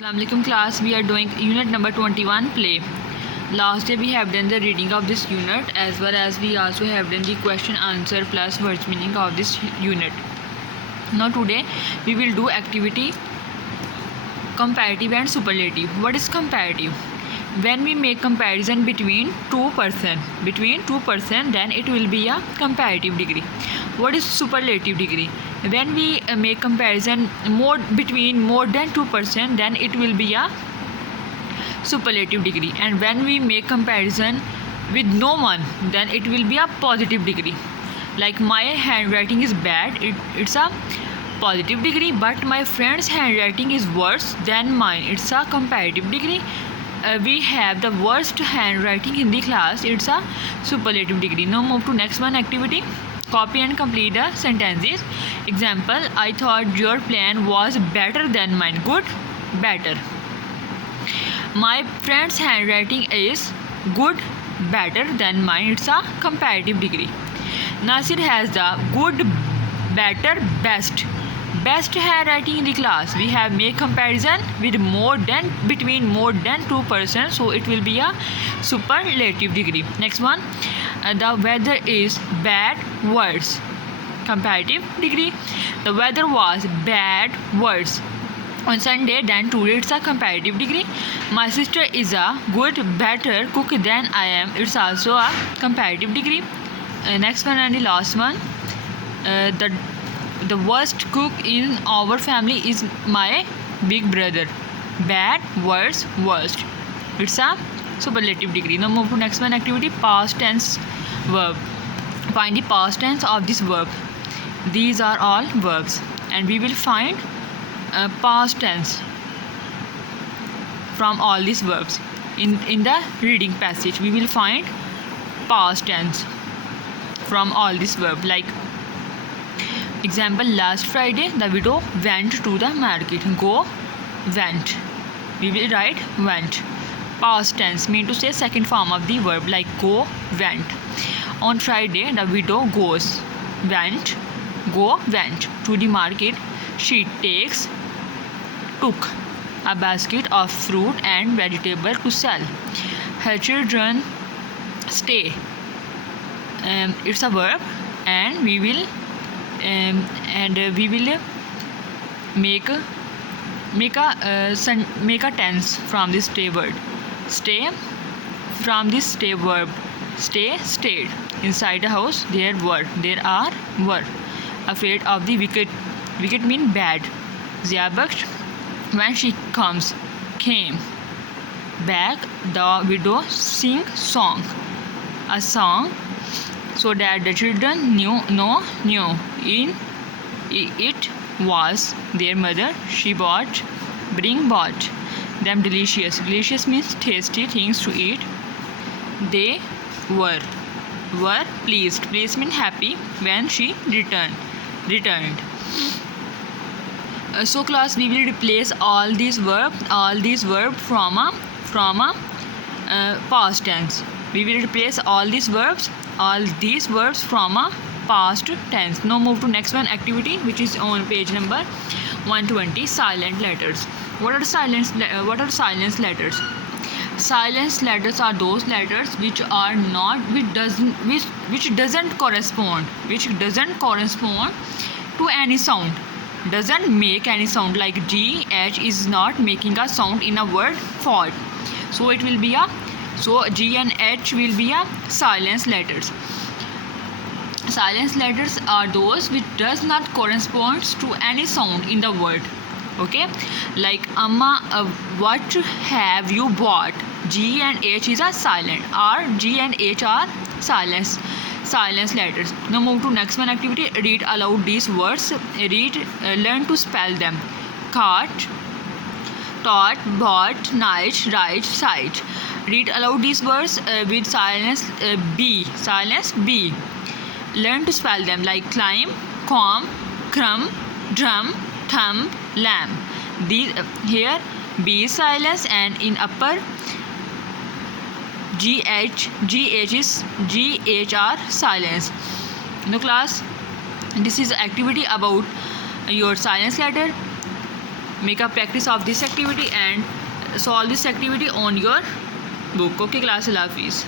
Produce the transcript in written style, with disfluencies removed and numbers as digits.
Assalamualaikum class, we are doing unit number 21 play. Last day we have done the reading of this unit as well as we also have done the question answer plus words meaning of this unit. Now today we will do activity comparative and superlative. What is comparative? When we make comparison between two person then it will be a comparative degree. What is superlative degree? When we make comparison between more than 2% then it will be a superlative degree, and when we make comparison with no one then it will be a positive degree. Like my handwriting is bad, it's a positive degree, but my friend's handwriting is worse than mine, it's a comparative degree. We have the worst handwriting in the class, it's a superlative degree. Now move to next one activity. Copy and complete the sentences. Example: I thought your plan was better than mine. Good, better. My friend's handwriting is good, better than mine. It's a comparative degree. Nasir has the good, better, best. Best handwriting in the class. We have made comparison with between more than 2%, so it will be a superlative degree. Next one, the weather is bad, worse. Comparative degree. The weather was bad, worse on Sunday than today. It's a comparative degree. My sister is a good, better cook than I am. It's also a comparative degree. Next one and the last one, the worst cook in our family is my big brother. Bad, worse, worst. It's a superlative degree. Now move to next one activity, past tense verb. Find the past tense of this verb. These are all verbs and we will find past tense from all these verbs. In the reading passage we will find past tense from all these verbs. Like example, last Friday the widow went to the market. Go, went. We will write went. Past tense mean to say second form of the verb, like go, went. On Friday the widow goes, went, go, went to the market. She took a basket of fruit and vegetable to sell. Her children stay. It's a verb, and we will make a tense from this stay word. Stay, from this stay verb. Stay, stayed. Inside the house there are were. Afraid of the wicked mean bad. Ziabakht, when she comes, came. Back, the widow sing song. A song so that the children knew. In it was their mother. She bought them delicious. Delicious means tasty things to eat. They were pleased. Pleased means happy when she returned. So class, we will replace all these verb from a past tense. We will replace all these verbs from a past tense. Now move to next one activity, which is on page number 120, silent letters. What are silence letters? Silence letters are those letters which doesn't correspond to any sound, doesn't make any sound. Like G, H is not making a sound in a word fault, so it will be G and H will be a silence letters. Silence letters are those which does not correspond to any sound in the word. Okay, like Amma, what have you bought? G and H is a silent. R, G and H are silence letters. Now move to next one activity. Read aloud these words. Learn to spell them. Cart, taught, bought, night, right, sight. Read aloud these words with silence B. Learn to spell them, like climb, comb, crumb, drum, thumb, lamb. Here B is silence, and in upper GH are silence. Now class, this is activity about your silence letter. Make a practice of this activity and solve this activity on your book. Okay class, Allah Hafiz.